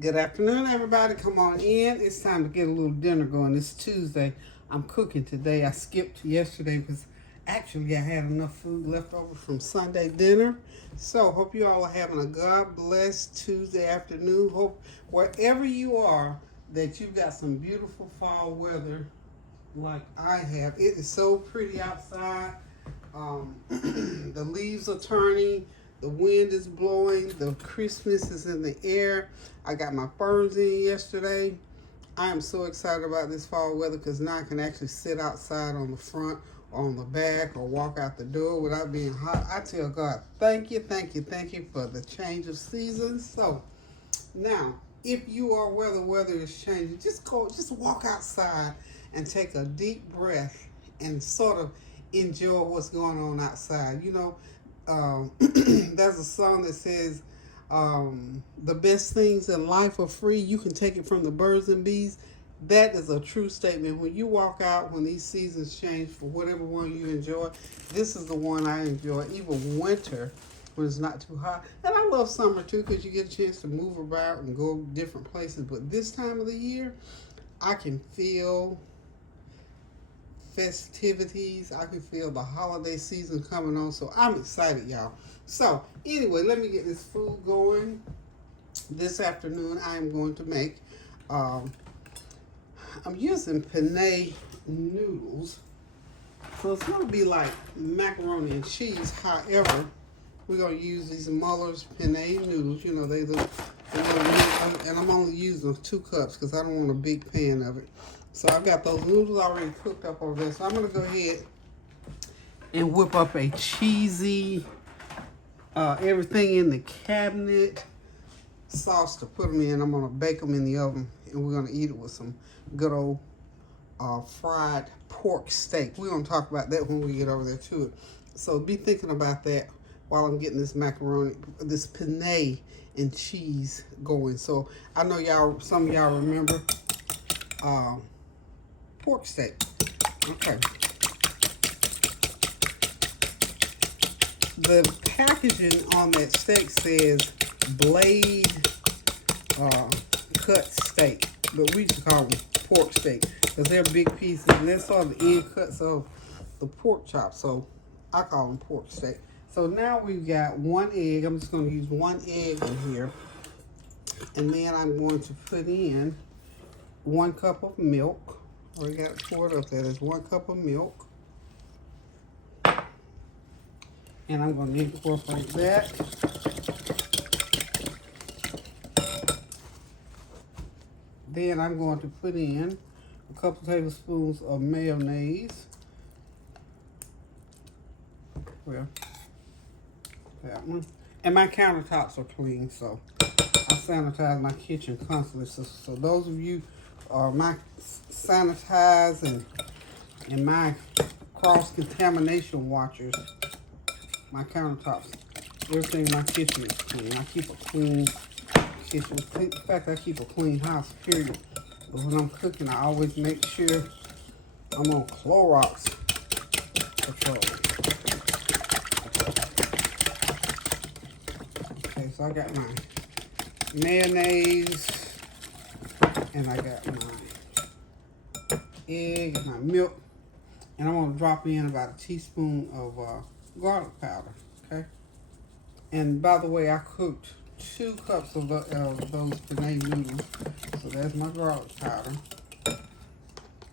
Good afternoon, everybody. Come on in. It's time to get a little dinner going. It's Tuesday. I'm cooking today. I skipped yesterday because actually I had enough food left over from Sunday dinner. So hope you all are having a God bless Tuesday afternoon. Hope wherever you are that you've got some beautiful fall weather like I have. It is so pretty outside. The leaves are turning. The wind is blowing. The Christmas is in the air. I got my ferns in yesterday. I am so excited about this fall weather because now I can actually sit outside on the front or on the back or walk out the door without being hot. I tell God, thank you for the change of seasons. So now, if you are where the weather is changing, just walk outside and take a deep breath and sort of enjoy what's going on outside. You know, there's a song that says, the best things in life are free. You can take it from the birds and bees. That is a true statement. When you walk out, when these seasons change for whatever one you enjoy, this is the one I enjoy. Even winter, when it's not too hot. And I love summer too because you get a chance to move about and go different places. But this time of the year, I can feel festivities. I can feel the holiday season coming on, so I'm excited, y'all. So anyway, let me get this food going. This afternoon I am going to make I'm using penne noodles, so it's going to be like macaroni and cheese. However, we're going to use these Muller's penne noodles. You know, they look, and I'm only using 2 cups because I don't want a big pan of it. So I've got those noodles already cooked up over there. So I'm going to go ahead and whip up a cheesy, everything in the cabinet sauce to put them in. I'm going to bake them in the oven, and we're going to eat it with some good old fried pork steak. We're going to talk about that when we get over there to it. So be thinking about that while I'm getting this macaroni, this penne and cheese going. So I know y'all, some of y'all remember pork steak. Okay. The packaging on that steak says blade cut steak, but we just call them pork steak because they're big pieces, and that's all the end cuts of the pork chop. So I call them pork steak. So now we've got 1 egg. I'm just going to use 1 egg in here, and then I'm going to put in 1 cup of milk. We got it poured up there. There's 1 cup of milk. And I'm going to incorporate that. Then I'm going to put in a couple tablespoons of mayonnaise. Well, that one. And my countertops are clean, so I sanitize my kitchen constantly. So those of you are my sanitize and my cross-contamination watchers, my countertops, everything in my kitchen is clean. I keep a clean kitchen. In fact, I keep a clean house, period. But when I'm cooking, I always make sure I'm on Clorox patrol. Okay, so I got my mayonnaise, and I got my egg and my milk, and I'm going to drop in about a teaspoon of garlic powder, okay? And by the way, I cooked 2 cups of those penne noodles, so that's my garlic powder.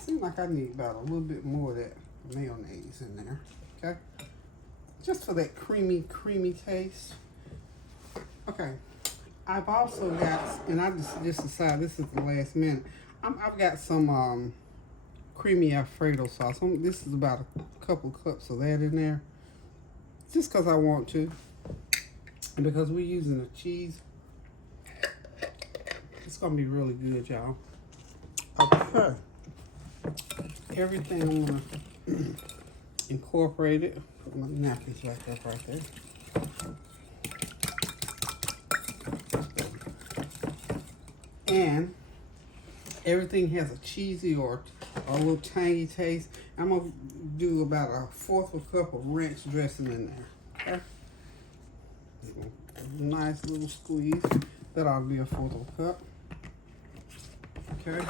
Seems like I need about a little bit more of that mayonnaise in there, okay? Just for that creamy taste. Okay. I've also got, and I just decided this is the last minute, I've got some creamy Alfredo sauce. This is about a couple cups of that in there, just because I want to, and because we're using the cheese. It's going to be really good, y'all. Okay. Everything I'm going to incorporate it. Put my napkins back up right there. And everything has a cheesy or a little tangy taste. I'm going to do about a 1/4 of a cup of ranch dressing in there. Okay? Nice little squeeze. That ought to be a 1/4 of a cup. Okay.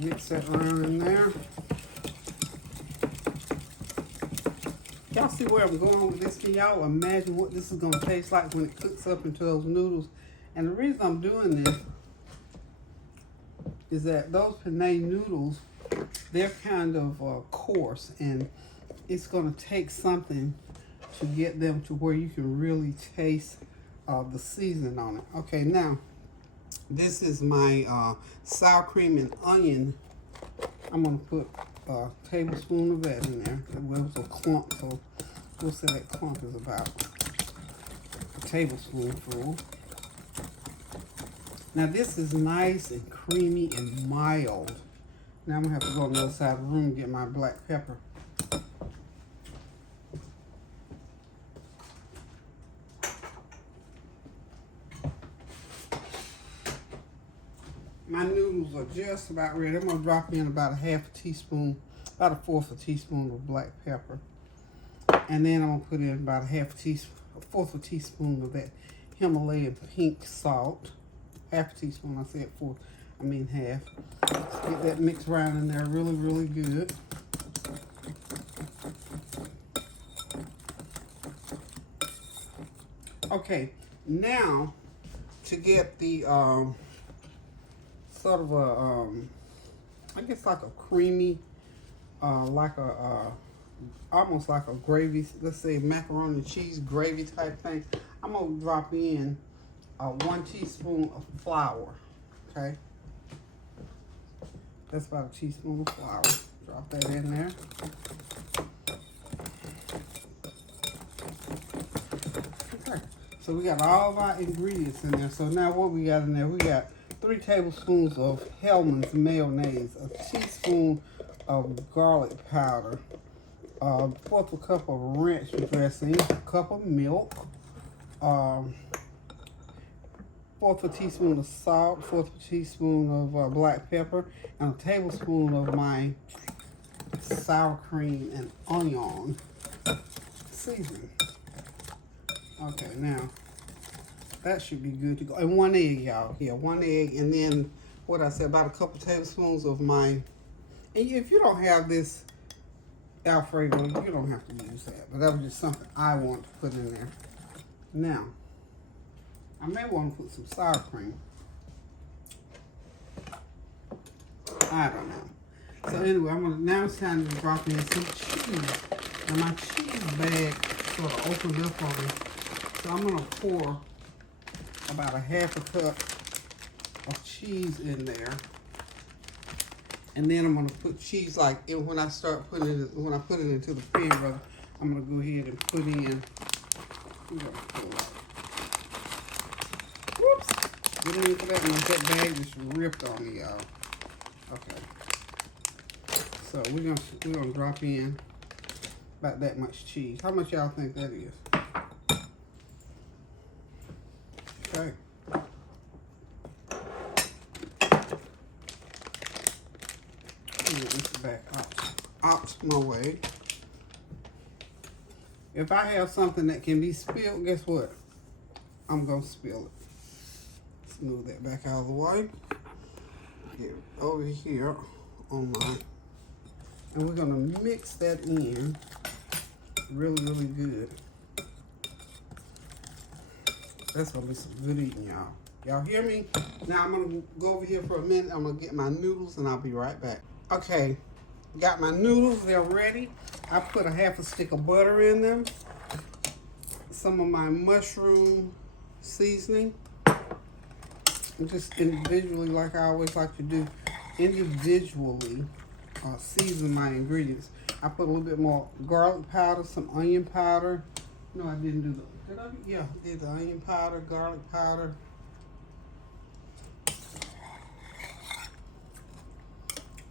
Mix that around in there. Y'all see where I'm going with this? Can y'all imagine what this is going to taste like when it cooks up into those noodles? And the reason I'm doing this is that those penne noodles, they're kind of coarse, and it's going to take something to get them to where you can really taste the seasoning on it. Okay, now this is my sour cream and onion. I'm going to put a tablespoon of that in there. It was a clump, so we'll say that clump is about a tablespoonful. Now this is nice and creamy and mild. Now I'm going to have to go on the other side of the room and get my black pepper. My noodles are just about ready. I'm going to drop in about a 1/2 teaspoon, about a 1/4 teaspoon of black pepper. And then I'm going to put in about a 1/4 teaspoon of that Himalayan pink salt. 1/2 teaspoon, I said 1/4, I mean 1/2. Let's get that mixed around in there really, really good. Okay, now to get the sort of a, I guess like a creamy, like a, almost like a gravy, let's say macaroni and cheese gravy type thing. I'm gonna drop in 1 teaspoon of flour, okay? That's about a teaspoon of flour. Drop that in there. Okay, so we got all of our ingredients in there. So now what we got in there, we got 3 tablespoons of Hellmann's mayonnaise, a teaspoon of garlic powder, 1/4 cup of ranch dressing, a cup of milk, 1/4 teaspoon of salt, 1/4 teaspoon of black pepper, and a tablespoon of my sour cream and onion seasoning. Okay, now that should be good to go. And 1 egg, y'all. Yeah, 1 egg, and then what I said, about a couple tablespoons of my. And if you don't have this Alfredo, you don't have to use that. But that was just something I want to put in there. Now, I may want to put some sour cream. I don't know. So anyway, now it's time to drop in some cheese. And my cheese bag sort of opened up on me. So I'm gonna pour about a 1/2 cup of cheese in there. And then I'm gonna put cheese like when I start putting it, when I put it into the pan rubber, I'm gonna go ahead and put in. Whoops! Get into that, and that bag just ripped on me, y'all. Okay. So we're gonna drop in about that much cheese. How much y'all think that is? Okay. Get this back out my way. If I have something that can be spilled, guess what? I'm gonna spill it. Let's move that back out of the way. Get over here on my, and we're gonna mix that in really, really good. That's gonna be some good eating, y'all. Y'all hear me? Now I'm gonna go over here for a minute. I'm gonna get my noodles and I'll be right back. Okay, got my noodles, they're ready. I put a 1/2 stick of butter in them. Some of my mushroom seasoning. And just individually, like I always like to do, individually season my ingredients. I put a little bit more garlic powder, some onion powder. No, I didn't do the, did I? Yeah, I did the onion powder, garlic powder.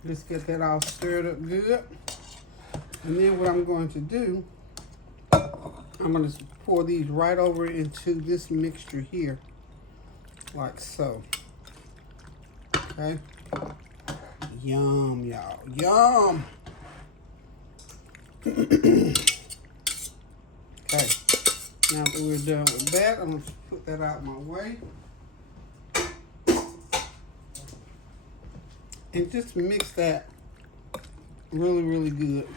Just get that all stirred up good. And then what I'm going to do, I'm going to pour these right over into this mixture here, like so. Okay. Yum, y'all. Yum. Okay. Now that we're done with that, I'm going to put that out my way. And just mix that really, really good.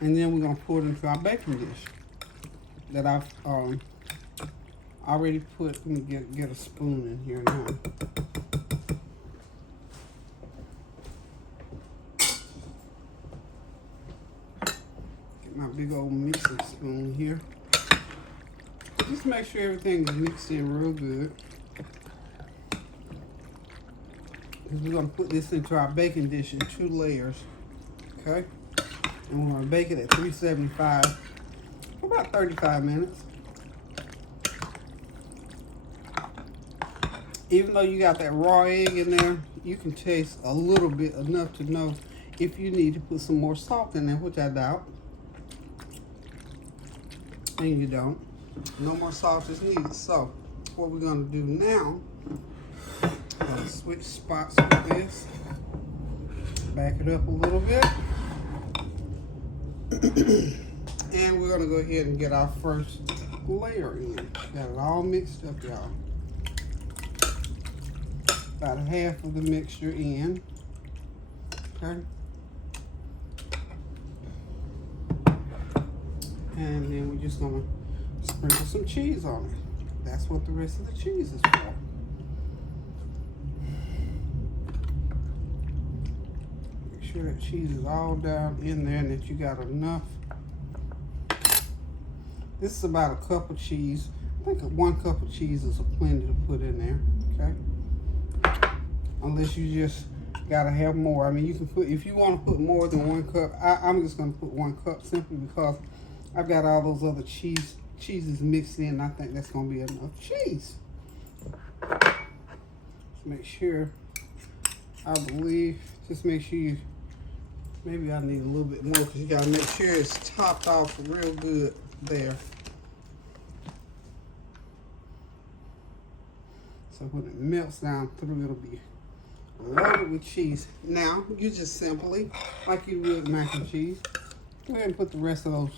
And then we're going to pour it into our baking dish that I've already put. Let me get a spoon in here now. Get my big old mixing spoon here. Just make sure everything is mixed in real good. Because we're going to put this into our baking dish in 2 layers. Okay? And we're going to bake it at 375 for about 35 minutes. Even though you got that raw egg in there, you can taste a little bit, enough to know if you need to put some more salt in there, which I doubt. And you don't. No more salt is needed. So, what we're going to do now, I'm going to switch spots with this. Back it up a little bit. And we're going to go ahead and get our first layer in. Got it all mixed up, y'all. About half of the mixture in. Okay. And then we're just going to sprinkle some cheese on it. That's what the rest of the cheese is for. Make sure that cheese is all down in there and that you got enough. This is about a cup of cheese. I think 1 cup of cheese is plenty to put in there, okay? Unless you just gotta have more. I mean, you can put, if you want to put more than 1 cup, I'm just gonna put 1 cup simply because I've got all those other cheeses mixed in. I think that's gonna be enough cheese. Just make sure, I believe, just make sure you, maybe I need a little bit more because you gotta make sure it's topped off real good there. So when it melts down through, it'll be loaded with cheese. Now, you just simply, like you would mac and cheese, go ahead and put the rest of those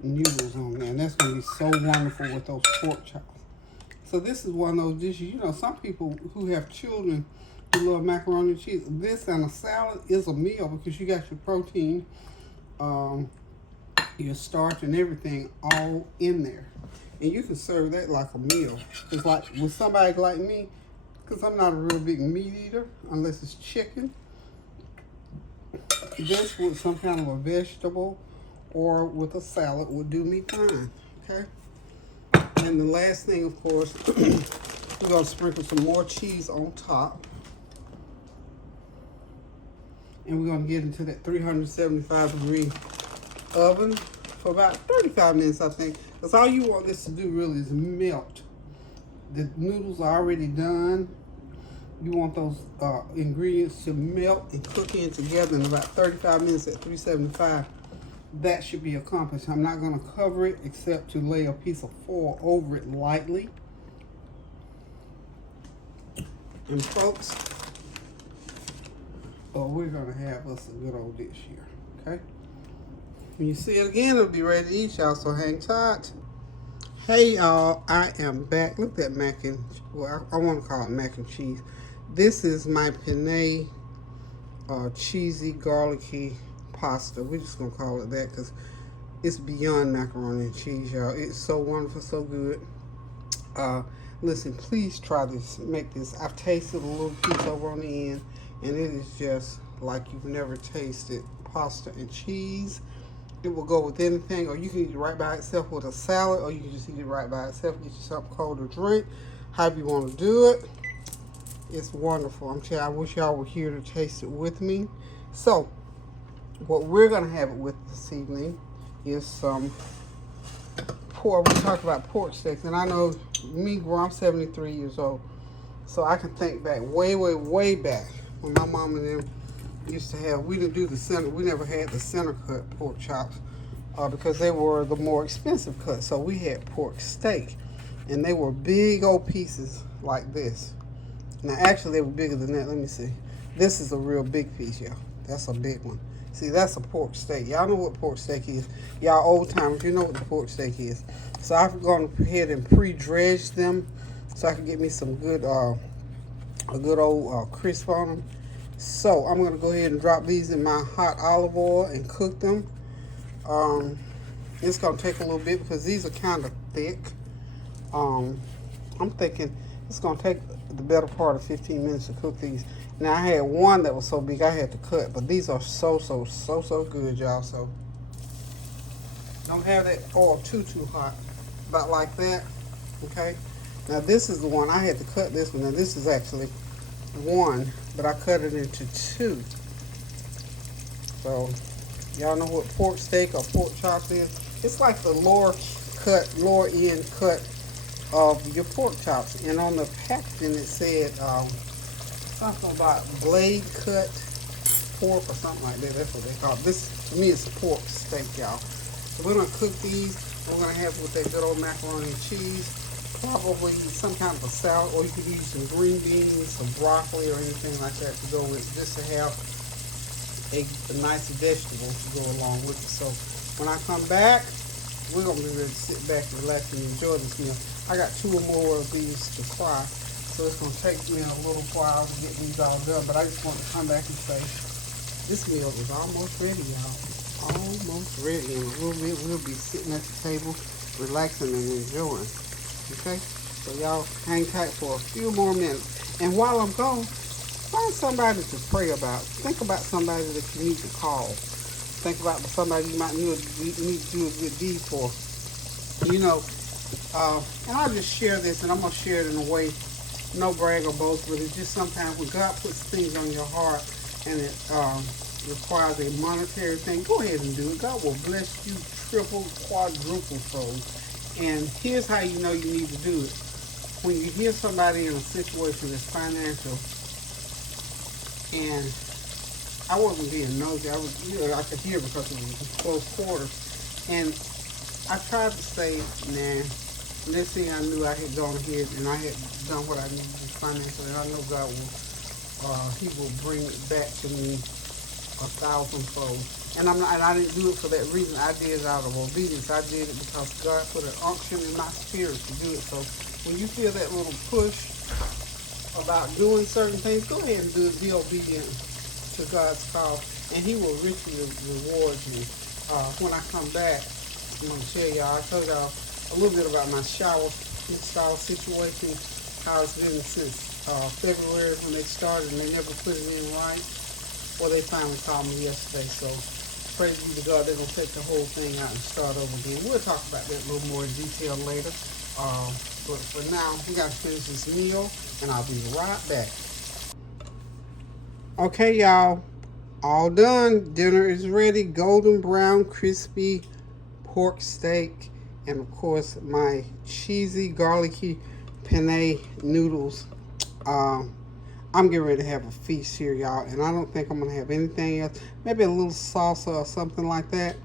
noodles on there. And that's going to be so wonderful with those pork chops. So this is one of those dishes, you know, some people who have children who love macaroni and cheese, this and a salad is a meal because you got your protein, your starch and everything all in there. And you can serve that like a meal. It's like with somebody like me, because I'm not a real big meat eater, unless it's chicken. This with some kind of a vegetable or with a salad would do me fine, okay? And the last thing, of course, we're gonna sprinkle some more cheese on top. And we're gonna get into that 375-degree oven for about 35 minutes, I think. Because all you want this to do really is melt. The noodles are already done. You want those ingredients to melt and cook in together in about 35 minutes at 375. That should be accomplished. I'm not going to cover it except to lay a piece of foil over it lightly. And folks, we're going to have us a good old dish here, okay? When you see it again, it'll be ready to eat, y'all, so hang tight. Hey, y'all, I am back. Look at that mac and, well, I want to call it mac and cheese. This is my penne cheesy garlicky pasta. We're just going to call it that because it's beyond macaroni and cheese, y'all. It's so wonderful, so good. Listen, please try this. Make this. I've tasted a little piece over on the end, and it is just like you've never tasted pasta and cheese. It will go with anything, or you can eat it right by itself with a salad, or you can just eat it right by itself. Get you something cold to drink, however you want to do it. It's wonderful. I'm telling you, I wish y'all were here to taste it with me. So, what we're going to have it with this evening is some pork. We talked about pork steaks, and I know me, I'm 73 years old, so I can think back way, way, way back when my mom and them used to have, we didn't do the center, we never had the center cut pork chops because they were the more expensive cut. So we had pork steak, and they were big old pieces like this. Now actually they were bigger than that. Let me see. This is a real big piece, y'all. That's a big one. See, that's a pork steak. Y'all know what pork steak is. Y'all old timers, you know what the pork steak is. So I've gone ahead and pre-dredged them so I can get me some good, a good old crisp on them. So I'm gonna go ahead and drop these in my hot olive oil and cook them. It's gonna take a little bit because these are kind of thick. I'm thinking it's gonna take the better part of 15 minutes to cook these. Now I had one that was so big I had to cut, but these are so good, y'all. So don't have that oil too hot, about like that. Okay. Now this is the one I had to cut this one. Now this is actually one, but I cut it into two. So y'all know what pork steak or pork chops is? It's like the lower end cut of your pork chops. And on the packaging it said something about blade cut pork or something like that. That's what they call it. This, to me, it's a pork steak, y'all. So we're gonna cook these. We're gonna have with that good old macaroni and cheese, probably some kind of a salad, or you could use some green beans, some broccoli, or anything like that to go with, just to have a nice vegetable to go along with it. So when I come back, we're gonna be ready to sit back, relax, and enjoy this meal. I got 2 or more of these to fry, so it's gonna take me a little while to get these all done. But I just want to come back and say, this meal is almost ready, y'all. Almost ready. In a little bit, we'll be sitting at the table, relaxing and enjoying. Okay? So y'all hang tight for a few more minutes. And while I'm gone, find somebody to pray about. Think about somebody that you need to call. Think about somebody you might need to do a good deed for. You know, and I'll just share this, and I'm going to share it in a way, no brag or boast, but it's just sometimes when God puts things on your heart and it requires a monetary thing, go ahead and do it. God will bless you triple, quadruple fold. And here's how you know you need to do it. When you hear somebody in a situation that's financial, and I wasn't being nosy, I could hear because it was close quarters, and I tried to say, nah. Next thing I knew, I had gone ahead and I had done what I needed to financially, and I know God will, He will bring it back to me 1,000-fold. And I didn't do it for that reason. I did it out of obedience. I did it because God put an unction in my spirit to do it. So when you feel that little push about doing certain things, go ahead and do it. Be obedient to God's call, and He will richly reward you. When I come back, I'm going to tell y'all, I told y'all a little bit about my shower install situation, how it's been since February when they started and they never put it in right. Well, they finally called me yesterday, so praise be to God, they're going to take the whole thing out and start over again. We'll talk about that a little more in detail later. But for now, we got to finish this meal, and I'll be right back. Okay, y'all, all done. Dinner is ready. Golden brown, crispy pork steak, and of course my cheesy garlicky penne noodles. I'm getting ready to have a feast here, y'all, and I don't think I'm gonna have anything else. Maybe a little salsa or something like that.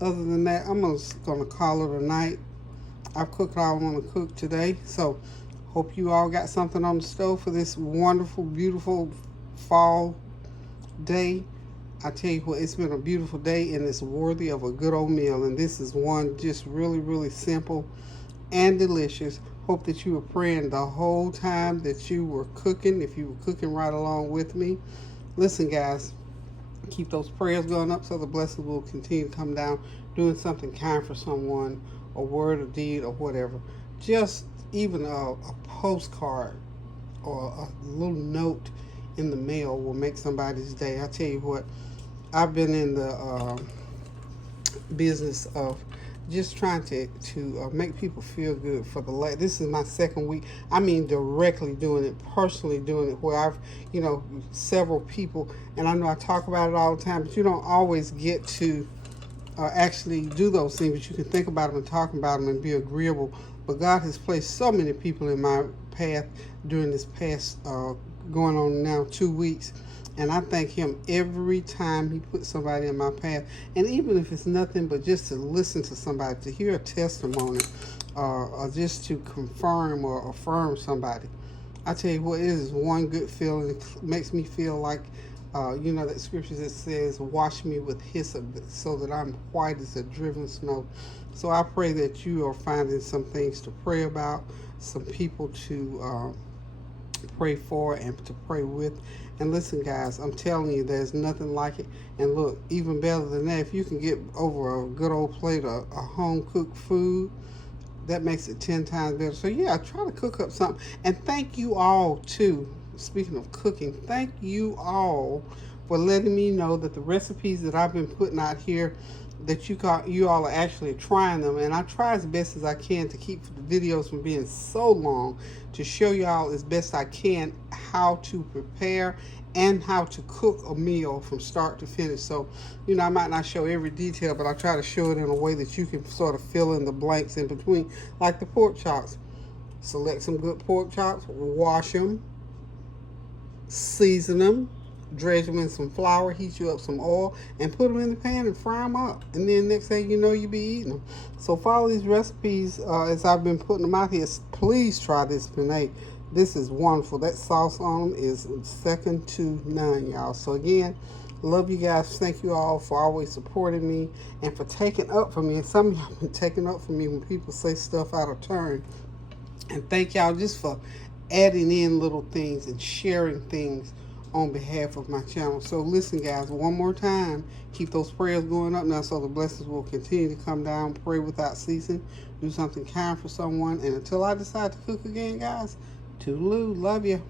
Other than that, I'm just gonna call it a night. I've cooked all I want to cook today, so hope you all got something on the stove for this wonderful, beautiful fall day. I tell you what, it's been a beautiful day, and it's worthy of a good old meal. And this is one just really simple and delicious. Hope that you were praying the whole time that you were cooking, if you were cooking right along with me. Listen, guys, keep those prayers going up so the blessings will continue to come down. Doing something kind for someone, a word, a deed, or whatever. Just even a postcard or a little note in the mail will make somebody's day. I tell you what, I've been in the business of just trying to make people feel good for the this is my second week. I mean, directly doing it, personally doing it, where I've, several people, and I know I talk about it all the time, but you don't always get to actually do those things, but you can think about them and talk about them and be agreeable. But God has placed so many people in my path during this past going on now 2 weeks, and I thank Him every time He puts somebody in my path. And even if it's nothing but just to listen to somebody, to hear a testimony, or just to confirm or affirm somebody, I tell you what, it is one good feeling. It makes me feel like You know that scripture that says, wash me with hyssop so that I'm white as a driven snow. So I pray that you are finding some things to pray about, some people to pray for and to pray with. And listen, guys, I'm telling you, there's nothing like it. And look, even better than that, if you can get over a good old plate of home cooked food, that makes it 10 times better. So yeah, try to cook up something. And thank you all too. Speaking of cooking, thank you all for letting me know that the recipes that I've been putting out here, that you all are actually trying them. And I try as best as I can to keep the videos from being so long, to show y'all as best I can how to prepare and how to cook a meal from start to finish. So, you know, I might not show every detail, but I try to show it in a way that you can sort of fill in the blanks in between. Like the pork chops. Select some good pork chops, wash them, season them, dredge them in some flour, heat you up some oil, and put them in the pan and fry them up. And then next thing you know, you be eating them. So follow these recipes as I've been putting them out here. Please try this penne. This is wonderful. That sauce on them is second to none, y'all. So again, love you guys. Thank you all for always supporting me and for taking up for me. And some of y'all been taking up for me when people say stuff out of turn. And thank y'all just for adding in little things and sharing things on behalf of my channel. So listen, guys, one more time, keep those prayers going up now so the blessings will continue to come down. Pray without ceasing. Do something kind for someone. And until I decide to cook again, guys, toodaloo. Love you.